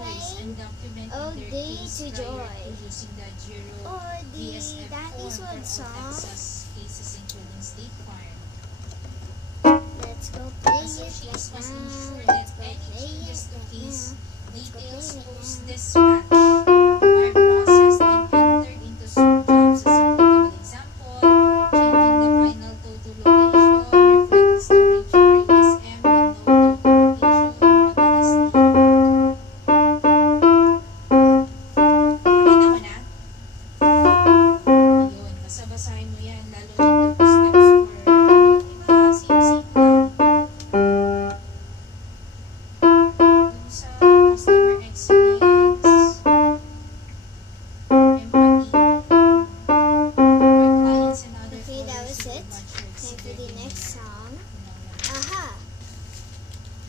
playing Ode to Joy. Ode, that is one song. Let's go play it right now. Let's go play it right now. Let's go play it right This match are processed and entered into jobs as applicable example, changing the final total location, reflect storage for ESM with no total location, model as Pakita mo na? Ayun, basa-basahin mo yan, lalo na yung steps for yung iba, same-same lang. Yung sa customer excellence, empathy, for clients and other Okay, that was callers who it. matured Time for the next song. Aha!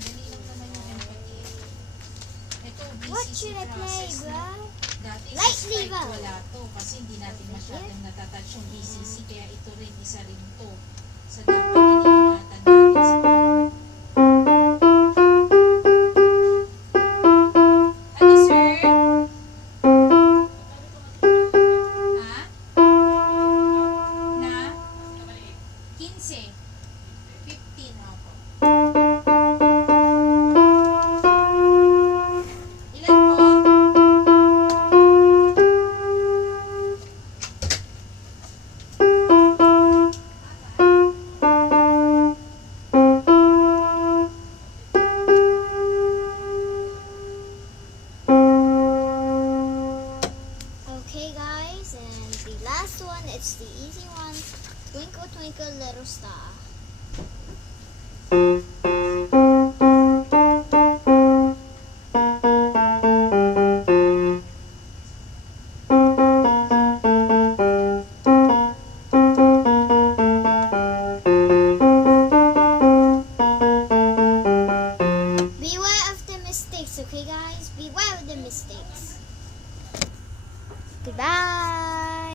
Dali lang naman yung empathy. Ito, What BCC should I play, process na. bro? Dati sa Light Skype level. wala to kasi hindi natin masyadong natatouch yung BCC kaya ito rin, isa rin to sa dapat iniingatan natin sa ano sir? Ha? Na? 15 15 ako. Ilan po? Okay, guys, and the last one, it's the easy one. Twinkle, twinkle, little star. Beware of the mistakes, okay, guys? Beware of the mistakes. Goodbye.